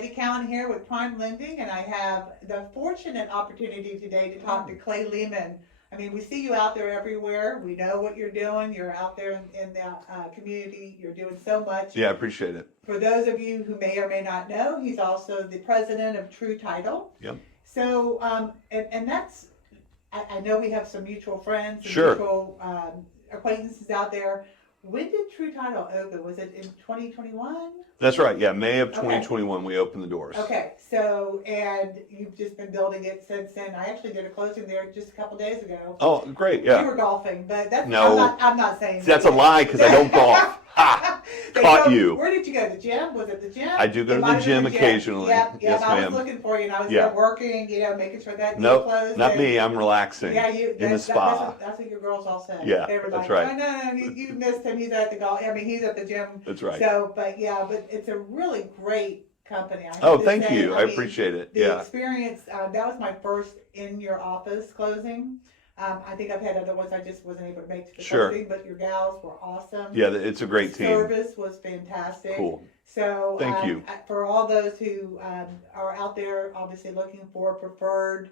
Cowan here with Prime Lending, and I have the fortunate opportunity today to talk to Clay Lehman. I mean, we see you out there everywhere. We know what you're doing. You're out there in the community. You're doing so much. Yeah, I appreciate it. For those of you who may or may not know, he's also the president of True Title. Yep. So, and that's, I know we have some mutual friends and Sure. mutual acquaintances out there. When did True Title open? Was it in 2021? That's right. Yeah, May of 2021, we opened the doors. Okay, so, and you've just been building it since then. I actually did a closing there just a couple days ago. Oh, great. We Yeah. were golfing, but that's, No. I'm not saying That's a lie because I don't golf. Ha! Caught you. Where did you go? The gym? Was it the gym? I do go It to might the have been gym the occasionally. Yep, Yes, I was ma'am. looking for you, and I was Yeah. there working, making sure that deal Nope, closed. not and- me. I'm relaxing Yeah, in the spa. That's what your girls all said. Yeah, They were that's like, right. No, you missed him. He's at the golf. I mean, he's at the gym. That's right. So, but it's a really great company. I have Oh, to thank say. you. I mean, appreciate it. the Yeah. experience. That was my first in your office closing. I think I've had other ones I just wasn't able to make to the Sure. closing, but your gals were awesome. Yeah, it's a great team. Service was fantastic. Cool. So Thank you. For all those who are out there, obviously looking for preferred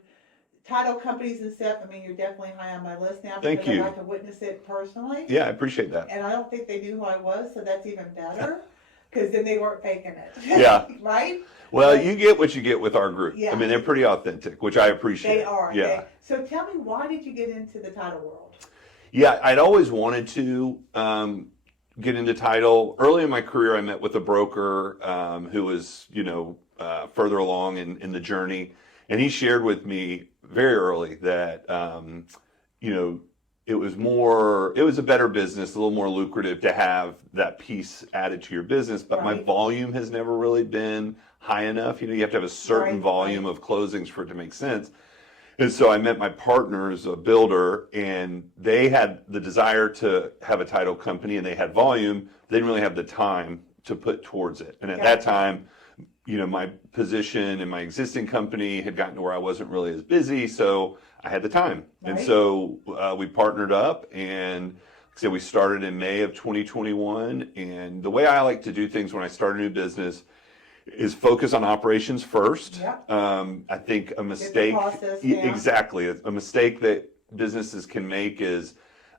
title companies and stuff, I mean, you're definitely high on my list now. Thank because you. I got to witness it personally. Yeah, I appreciate that. And I don't think they knew who I was, so that's even better. Because then they weren't faking it. Yeah. Right? Well, you get what you get with our group. Yeah. I mean, they're pretty authentic, which I appreciate. They are. Yeah. So tell me, why did you get into the title world? Yeah, I'd always wanted to get into title. Early in my career, I met with a broker who was, further along in the journey, and he shared with me very early that, it was a better business, a little more lucrative to have that piece added to your business, but my Right. volume has never really been high enough. You have to have a certain Right, volume of closings for it to make sense. And so I met my partners, a builder, and they had the desire to have a title company and they had volume. They didn't really have the time to put towards it. And at that time, my position in my existing company had gotten to where I wasn't really as busy, so I had the time. Right. And so we partnered up, and like I said, we started in May of 2021. And the way I like to do things when I start a new business is focus on operations first. Yep. I think a mistake, process down. exactly, a mistake that businesses can make is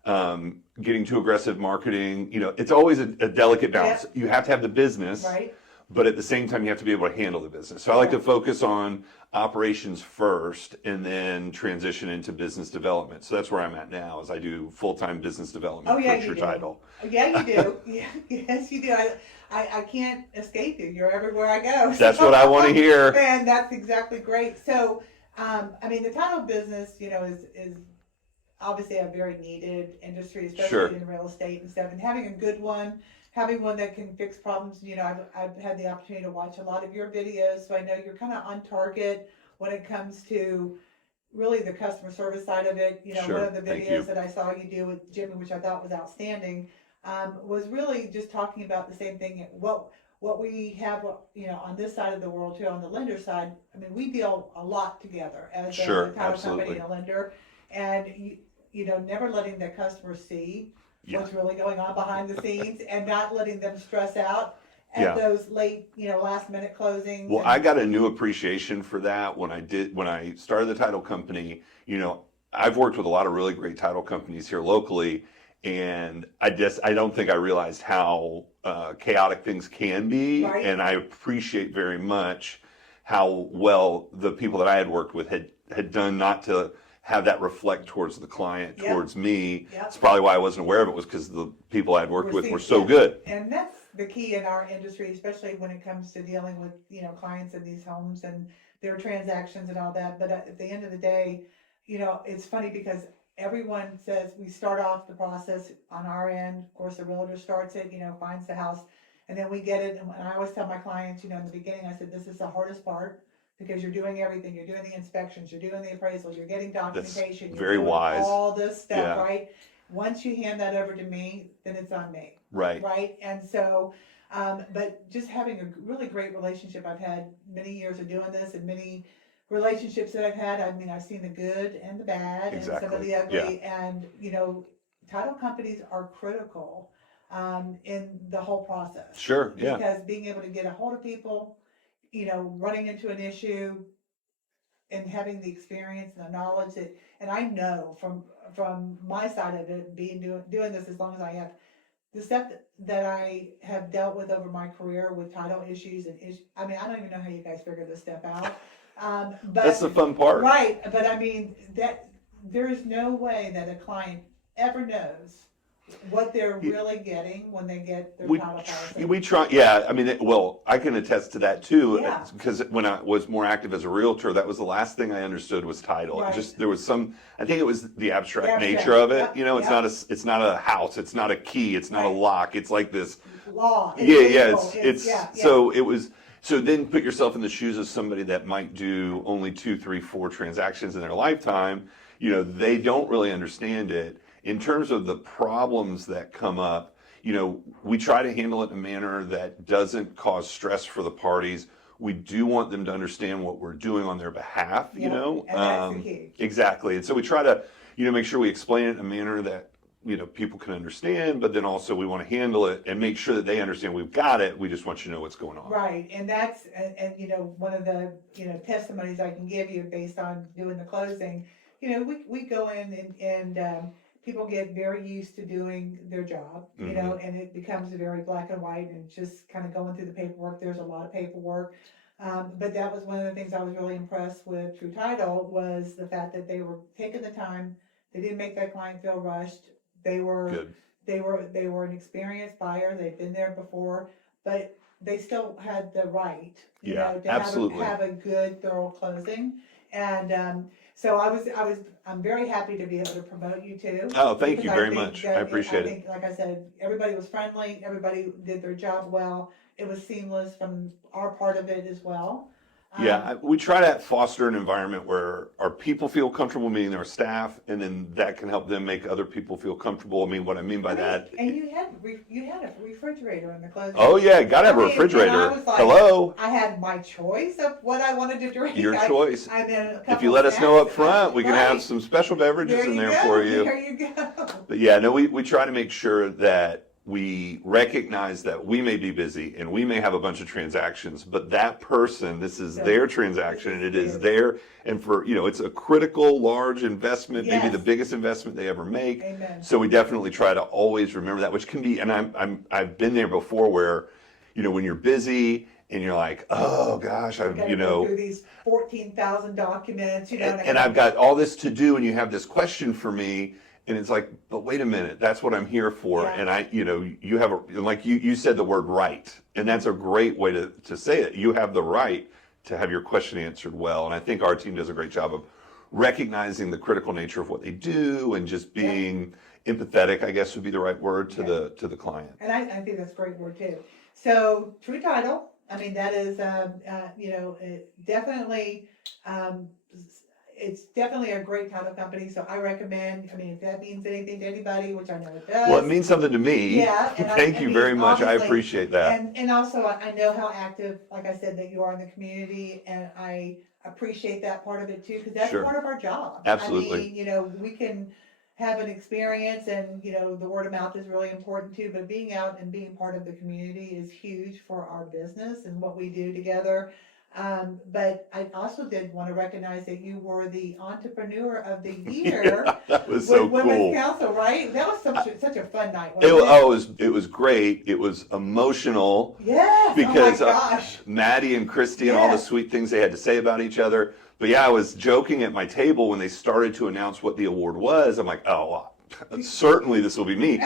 getting too aggressive marketing. It's always a delicate balance. Yep. You have to have the business, Right? but at the same time, you have to be able to handle the business. So I like to focus on operations first and then transition into business development. So that's where I'm at now, is I do full-time business development for you True do. Title. Yeah, you do. Yes, you do. I can't escape you. You're everywhere I go. That's what I want to hear. And that's exactly great. So, the title business, is obviously a very needed industry, especially Sure. in real estate and stuff. And having a good one, having one that can fix problems, I've had the opportunity to watch a lot of your videos, so I know you're kind of on target when it comes to really the customer service side of it. Sure. One of the Thank videos you. that I saw you do with Jimmy, which I thought was outstanding, was really just talking about the same thing. What we have, on this side of the world too, on the lender side. I mean, we deal a lot together as Sure, a title absolutely. company and a lender, and never letting the customer see what's really going on behind the scenes, and not letting them stress out at Yeah. those late, last minute closings. Well, and- I got a new appreciation for that when I started the title company. I've worked with a lot of really great title companies here locally, and I don't think I realized how chaotic things can be. Right. And I appreciate very much how well the people that I had worked with had done not to have that reflect towards the client, Yep. towards me. Yep. It's probably why I wasn't aware of it, was because the people I had worked with were so yeah. good. And that's the key in our industry, especially when it comes to dealing with, clients in these homes and their transactions and all that. But at the end of the day, it's funny because everyone says we start off the process on our end. Of course, the realtor starts it, finds the house, and then we get it. And I always tell my clients, in the beginning, I said, this is the hardest part, because you're doing everything. You're doing the inspections, you're doing the appraisals, you're getting documentation. That's you're very doing wise. all this stuff, Yeah. right? Once you hand that over to me, then it's on me. Right. Right? And so, but just having a really great relationship. I've had many years of doing this, and many relationships that I've had. I mean, I've seen the good and the bad and some of Exactly. the ugly. And, title companies are critical in the whole process. Sure. Yeah. Because being able to get a hold of people, running into an issue and having the experience and the knowledge that, and I know from my side of it, doing this as long as I have, the stuff that I have dealt with over my career with title issues and I mean, I don't even know how you guys figure this stuff out. But That's the fun part. right, but I mean, that there is no way that a client ever knows what they're really getting when they get their title policy. We try, yeah. I mean, well, I can attest to that too, Yeah. because when I was more active as a realtor, that was the last thing I understood was title. Right. There was I think it was the abstract The abstract, nature of it. yep, It's not a house, it's not a key, it's not a Right. lock. It's like this. Law. Yeah, legal, yeah. So it was. So then put yourself in the shoes of somebody that might do only 2, 3, 4 transactions in their lifetime. They don't really understand it. In terms of the problems that come up, we try to handle it in a manner that doesn't cause stress for the parties. We do want them to understand what we're doing on their behalf, And that's the key. Exactly. And so we try to, make sure we explain it in a manner that, people can understand, but then also we want to handle it and make sure that they understand we've got it. We just want you to know what's going on. Right, and that's, and one of the, testimonies I can give you based on doing the closing, we go in and people get very used to doing their job, and it becomes very black and white and just kind of going through the paperwork. There's a lot of paperwork. But that was one of the things I was really impressed with True Title was the fact that they were taking the time. They didn't make that client feel rushed. They were Good. they were an experienced buyer. They've been there before, but they still had the right, to absolutely. have a good, thorough closing. And so I'm very happy to be able to promote you too. Oh, thank you because very think much. that I appreciate it. Like I said, everybody was friendly. Everybody did their job well. It was seamless from our part of it as well. We try to foster an environment where our people feel comfortable meeting their staff, and then that can help them make other people feel comfortable. I mean, what I mean by that. And you had a refrigerator in the closing. Oh yeah, gotta have a and refrigerator. I was like, Hello. I had my choice of what I wanted to drink. Your choice. I mean, a If couple you of let us know up snacks. front, we can Right. have some special beverages There in you there go. for you. There you go. But yeah, no, we try to make sure that we recognize that we may be busy and we may have a bunch of transactions, but that person, this is their transaction and it is their, and for, it's a critical, large investment, maybe Yes. the biggest investment they ever make. Amen. So we definitely try to always remember that, which can be, and I've been there before where, when you're busy and you're like, oh gosh, Go through these 14,000 documents, and I've got all this to do and you have this question for me. And it's like, but wait a minute, that's what I'm here for. Yeah. And you have like you said the word right. And that's a great way to say it. You have the right to have your question answered well. And I think our team does a great job of recognizing the critical nature of what they do and just being empathetic, I guess would be the right word to the client. And I think that's a great word too. So True Title, I mean, that is, definitely, it's definitely a great title company. So I recommend, I mean, if that means anything to anybody, which I know it does. Well, it means something to me. Yeah. Thank you very much. I obviously, appreciate that. And also I know how active, like I said, that you are in the community, and I appreciate that part of it too, because that's Sure. part of our job. Absolutely. I mean, we can have an experience, and the word of mouth is really important too, but being out and being part of the community is huge for our business and what we do together. But I also did want to recognize that you were the Entrepreneur of the Year That was so with cool. Women's Council, right? That was such a fun night, wasn't it? It was great. It was emotional. Yes, Because oh my gosh. Maddie and Christy and all the Yes. sweet things they had to say about each other. But yeah, I was joking at my table when they started to announce what the award was. I'm like, oh, well, certainly this will be me.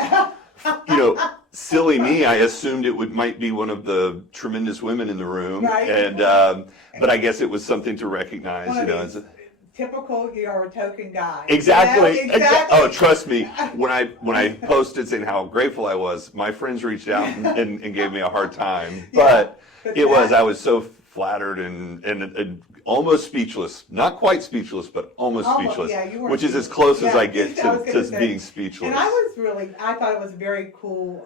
Silly me, I assumed it might be one of the tremendous women in the room. Right. And but I guess it was something to recognize, One of as these typical, you're a token guy. Exactly. Exactly. Oh, trust me. When I posted saying how grateful I was, my friends reached out and gave me a hard time. But I was so flattered and almost speechless. Not quite speechless, but almost speechless. Yeah, you were which is as close as I Yeah, get I was gonna to say. being speechless. And I thought it was a very cool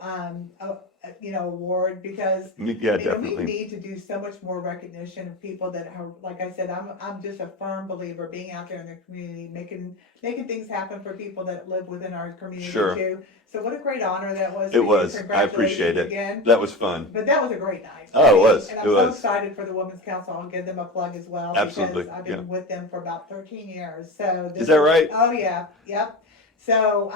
award, because Yeah, we definitely. need to do so much more recognition of people that are, like I said, I'm just a firm believer being out there in the community, making things happen for people that live within our community Sure. too. So what a great honor that was. It for you. was. I Congratulations appreciate it. again. That was fun. But that was a great night. Oh, it was. And It I'm so was. excited for the Women's Council. I'll give them a plug as well. Absolutely, Because I've been with them for about 13 years. So Is that right? Oh yeah. Yep. So,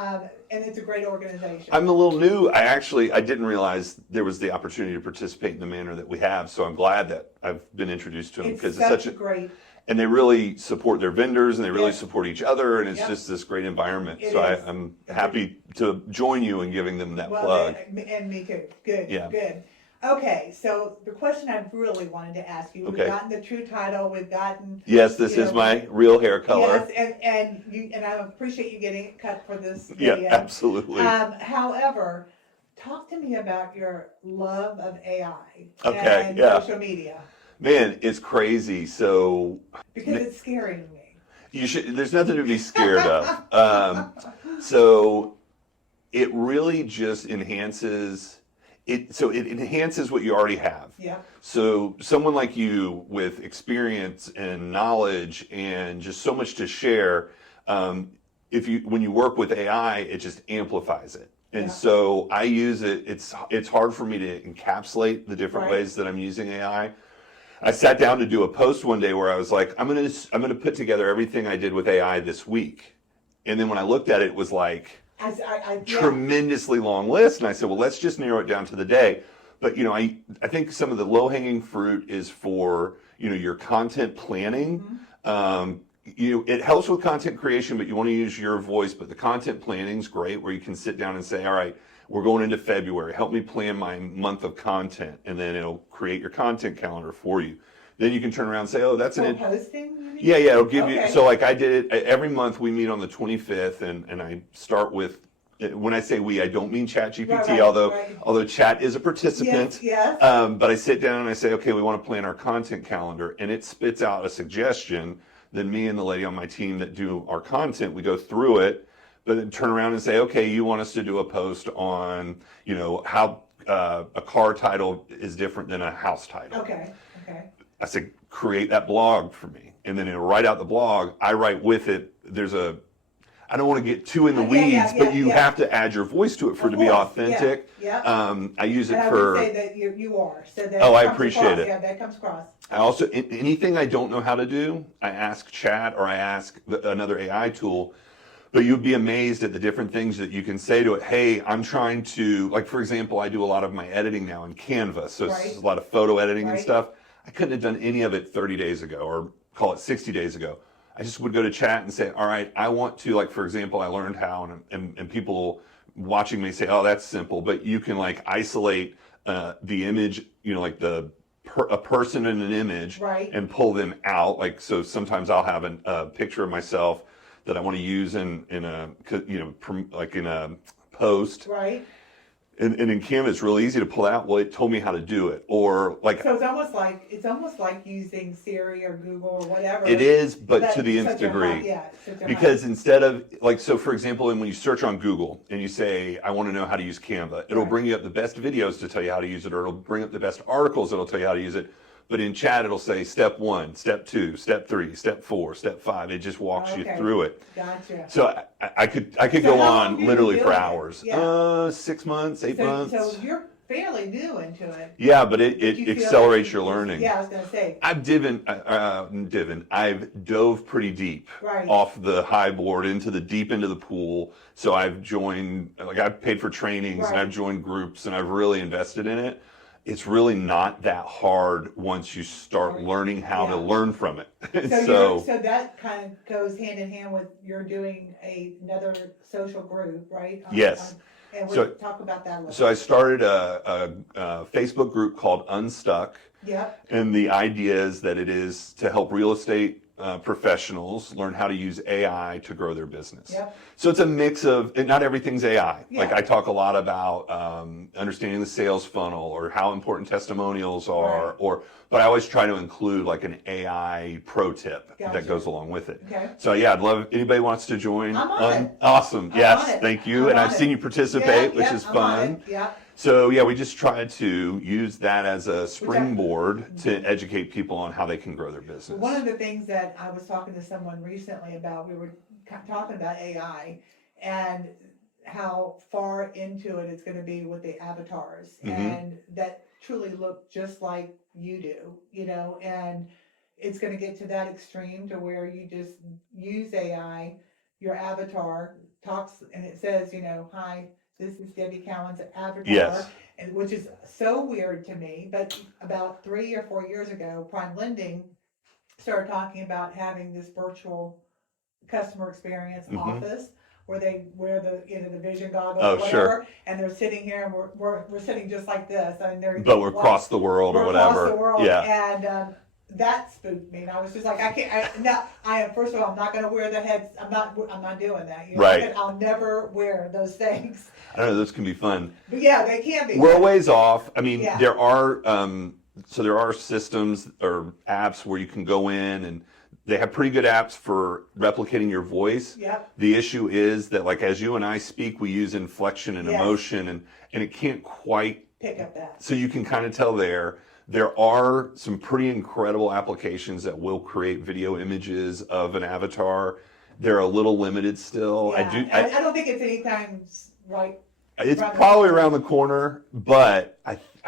and it's a great organization. I'm a little new. I didn't realize there was the opportunity to participate in the manner that we have. So I'm glad that I've been introduced to them, because it's such a great. And they really support their vendors, and they really Yes. support each other, and it's Yep. just this great environment. It So is. I'm happy to join you in giving them that Well, plug. and me too. Good. Yeah. Good. Okay, so the question I really wanted to ask you, we've Okay. gotten the true title, we've gotten. Yes, this you is know, my real hair color. Yes, and I appreciate you getting it cut for this Yeah, video. absolutely. However, talk to me about your love of AI Okay, and yeah. social media, Man, it's crazy. So because it's scaring me. there's nothing to be scared of. So it really just enhances it. So it enhances what you already have. Yeah. So someone like you with experience and knowledge and just so much to share, when you work with AI, it just amplifies it. And Yeah. so I use it. It's hard for me to encapsulate the different Right. ways that I'm using AI. I sat down to do a post one day where I was like, I'm gonna put together everything I did with AI this week. And then when I looked at it, it was like Yeah. tremendously long list. And I said, well, let's just narrow it down to the day. But I think some of the low hanging fruit is for your content planning. Mm-hmm. It helps with content creation, but you want to use your voice. But the content planning is great, where you can sit down and say, all right, we're going into February. Help me plan my month of content, and then it'll create your content calendar for you. Then you can turn around and say, oh, that's For posting? you mean? yeah, it'll give you. Okay. So like I did it every month. We meet on the 25th, and I start with. When I say we, I don't mean ChatGPT, Right, although Chat is a participant. Yes. But I sit down and I say, okay, we want to plan our content calendar, and it spits out a suggestion. Then me and the lady on my team that do our content, we go through it, but then turn around and say, okay, you want us to do a post on, how a car title is different than a house title. Okay. I said, create that blog for me. And then it'll write out the blog. I write with it. I don't want to get too in the weeds, but you have to add your voice to it for it to be authentic. Yeah. I use it And for. I would say that you are. So that Oh, I comes appreciate across. it. Yeah, that comes across. I also, anything I don't know how to do, I ask Chat or I ask another AI tool. But you'd be amazed at the different things that you can say to it. Hey, I'm trying to, like, for example, I do a lot of my editing now in Canva. So Right. it's a lot of photo editing and Right. stuff. I couldn't have done any of it 30 days ago, or call it 60 days ago. I just would go to Chat and say, all right, I want to, like, for example, I learned how, and people watching me say, oh, that's simple. But you can, like, isolate the image, like a person in an image, Right. and pull them out. Like, so sometimes I'll have a picture of myself that I want to use in a post. Right. And in Canva, it's really easy to pull out. Well, it told me how to do it. Or like So it's almost like using Siri or Google or whatever. it is, but to the nth such a high- degree. Yeah. such a high- Because instead of, like, so for example, when you search on Google and you say, I want to know how to use Canva, it'll Right. bring you up the best videos to tell you how to use it, or it'll bring up the best articles that'll tell you how to use it. But in Chat, it'll say step 1, step 2, step 3, step 4, step 5. It just walks you Okay. through it. Gotcha. So I could So go how long on have you literally been for doing it? hours. Yeah. 6 months, 8 So months. you're fairly new into it. Yeah, but Do it you feel accelerates like your learning. Yeah, I was gonna say. I've dove pretty deep Right. off the high board into the pool. So I've joined, like, I've paid for trainings and Right. I've joined groups and I've really invested in it. It's really not that hard once you start Right. learning how to Yeah. learn from it. So that kind of goes hand in hand with you're doing another social group, right? Yes. And So- we'll talk about that a little. So I started a Facebook group called Unstuck. Yep. And the idea is that it is to help real estate professionals learn how to use AI to grow their business. Yep. So it's a mix of, and not everything's AI. Yeah. Like I talk a lot about understanding the sales funnel or how important testimonials are, Right. but I always try to include like an AI pro tip Gotcha. that goes along with it. Okay. So yeah, I'd love if anybody wants to join. I'm on it. Awesome. I'm yes, on it. thank you. I'm and on I've it. seen you participate, which Yeah, is I'm on fun. it. Yeah. So yeah, we just try to use that as a springboard to educate people on how they can grow their business. One of the things that I was talking to someone recently about, we were talking about AI and how far into it it's going to be with the avatars, and that truly look just like you do, and it's going to get to that extreme to where you just use AI, your avatar talks and it says, hi, this is Debbie Cowan's avatar. Yes. And which is so weird to me. But about 3 or 4 years ago, Prime Lending started talking about having this virtual customer experience office where they wear the vision goggles, or whatever, sure. and they're sitting here and we're sitting just like this. I mean, but we're across the world or whatever. Across the world, yeah. And that spooked me, and I was just like, I am. First of all, I'm not going to wear the heads. I'm not doing that. Right. I'll never wear those things. I don't know. Those can be fun. But yeah, they can be. We're a ways off. I mean, Yeah. there are there are systems or apps where you can go in and they have pretty good apps for replicating your voice. Yep. The issue is that, like, as you and I speak, we use inflection and Yes. emotion, and it can't quite Pick up that. So you can kind of tell there. There are some pretty incredible applications that will create video images of an avatar. They're a little limited still. Yeah. I don't think it's anytime right. It's around the probably corner. around the corner, but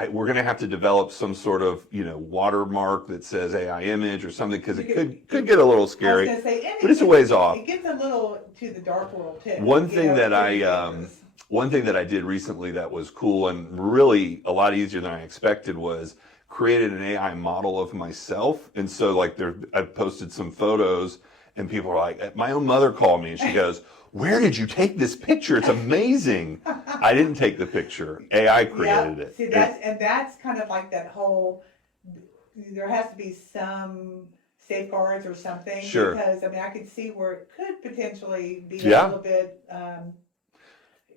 we're going to have to develop some sort of watermark that says AI image or something, because it could get a little scary. I was gonna say, and but it's a ways off. It gets a little to the dark world too. One thing that I did recently that was cool and really a lot easier than I expected was created an AI model of myself. And so I posted some photos and people are like, my own mother called me and she goes, where did you take this picture? It's amazing. I didn't take the picture. AI created it. See, that's kind of like that whole, there has to be some safeguards or something. Sure. Because, I could see where it could potentially be a Yeah. little bit,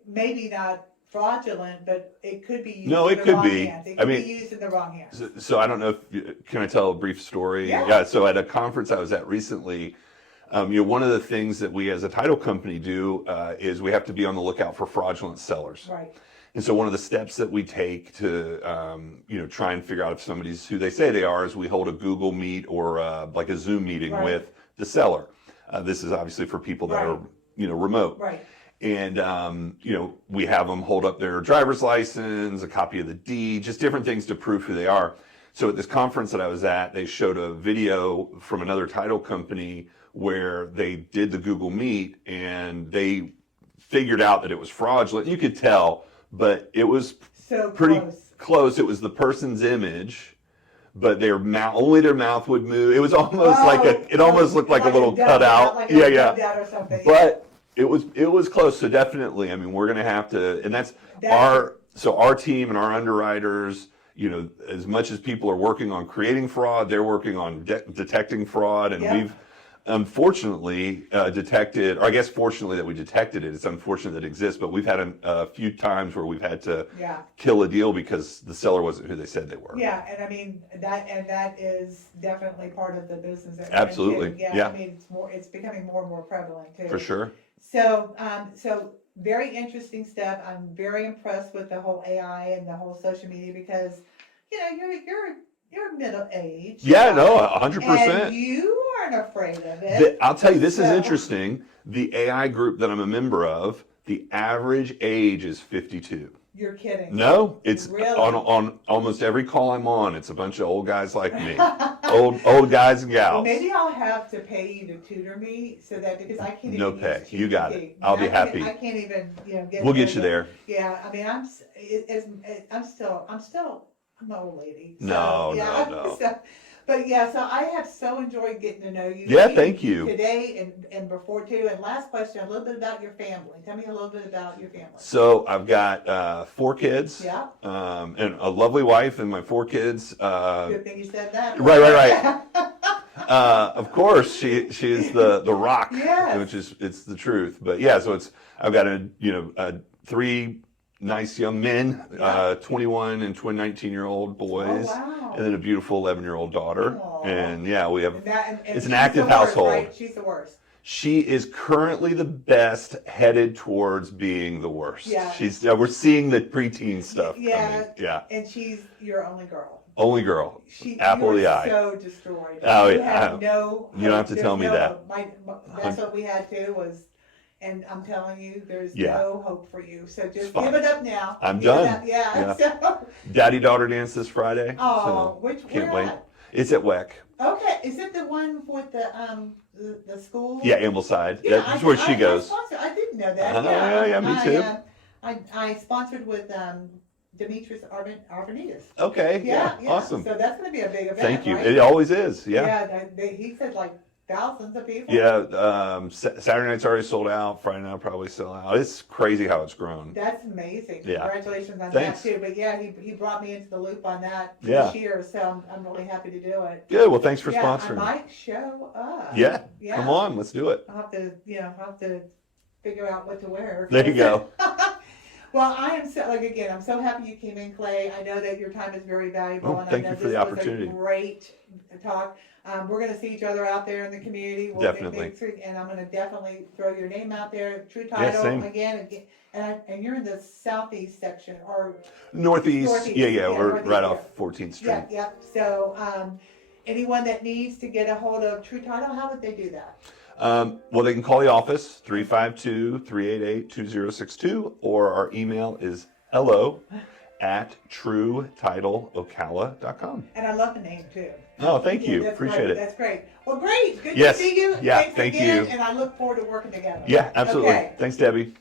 maybe not fraudulent, but it could be used No, in it the could wrong be. hands. It I could mean, be used in the wrong hands. So I don't know can I tell a brief story? Yeah. So at a conference I was at recently, one of the things that we as a title company do is we have to be on the lookout for fraudulent sellers. Right. And so one of the steps that we take to, try and figure out if somebody's who they say they are is we hold a Google Meet or like a Zoom meeting Right. with the seller. This is obviously for people that Right. are, remote. Right. And, we have them hold up their driver's license, a copy of the deed, just different things to prove who they are. So at this conference that I was at, they showed a video from another title company where they did the Google Meet and they figured out that it was fraudulent. You could tell, but it was So pretty close. close. It was the person's image, but only their mouth would move. It was almost it almost looked like a little cutout. Like Yeah. dubbed out or something. But it was close. So definitely, we're going to have to, and that's our team and our underwriters, as much as people are working on creating fraud, they're working on detecting fraud. And Yep. we've unfortunately detected, or I guess fortunately that we detected it. It's unfortunate that it exists, but we've had a few times where we've had to kill a deal because the seller wasn't who they said they were. Yeah, and that is definitely part of the business. That Absolutely. Yeah. It's becoming more and more prevalent too. For sure. So, very interesting stuff. I'm very impressed with the whole AI and the whole social media because, you're middle aged. Yeah, no, 100%. And you aren't afraid of it. I'll tell you, this is interesting. The AI group that I'm a member of, the average age is 52. You're kidding. No, it's Really? on almost every call I'm on, it's a bunch of old guys like me. old guys and gals. Well, maybe I'll have to pay you to tutor me so that because I can't No even pay. use You got GPT. it. I'll be happy. I can't even get. We'll get you there. Yeah, I'm an old lady. So, No. So I have so enjoyed getting to know you. Yeah, thank you. Today and before too. And last question, a little bit about your family. Tell me a little bit about your family. So I've got 4 kids. Yeah. And a lovely wife and my 4 kids. Good thing you said that. Right. Of course, she is the rock, Yes. which is it's the truth. But yeah, so I've got 3 nice young men, 21 and 19-year-old boys, Oh, wow. and then a beautiful 11-year-old daughter. Aw. And yeah, we have. And It's an she's active the worst, household. right? She's the worst. She is currently the best, headed towards being the worst. Yeah. We're seeing the preteen stuff Yeah. coming. Yeah. And she's your only girl. Only girl. She, Apple of you the are eye. so destroyed. Oh, you yeah. have no. You don't have to There's tell me no that. hope. That's what we had too was, and I'm telling you, there's Yeah. no hope for you. So just fine. give it up now. I'm Give it done. up. Yeah. Yeah. So, Daddy-daughter dance this Friday. oh, So which can't where wait. at? It's at WEC. Okay, is it the one with the school? Yeah, Ambleside. Yeah, That's where she goes. I didn't know that. Yeah, me too. I sponsored with Demetrius Arvanitis. Okay. Yeah, Awesome. So that's going to be a big event. Thank you. Right? It always is. Yeah. He said like thousands of people. Yeah. Saturday night's already sold out. Friday night will probably sell out. It's crazy how it's grown. That's amazing. Yeah. Congratulations on Thanks. that too. But yeah, he brought me into the loop on that Yeah. this year, so I'm really happy to do it. Good. Well, thanks for I sponsoring. might show up. Yeah. Yeah. Come on. Let's do it. I'll have to figure out what to wear. There you go. Well, I am so, I'm so happy you came in, Clay. I know that your time is very valuable. Oh, and thank I know you for the this opportunity. was a great talk. We're going to see each other out there in the community. Definitely. And I'm going to definitely throw your name out there. True Yeah, Title same. again. And you're in the southeast section or Northeast. Northeast. Yeah. Yeah, We're Northeast, right yeah. off 14th Street. yeah. So anyone that needs to get a hold of True Title, how would they do that? Well, they can call the office, 352-388-2062, or our email is hello@truetitleocala.com. And I love the name too. Oh, thank you. That's Appreciate great. it. That's great. Well, great. Good Yes. to see you. Yeah, Thanks thank again, you. And I look forward to working together. Yeah, absolutely. Okay. Thanks, Debbie.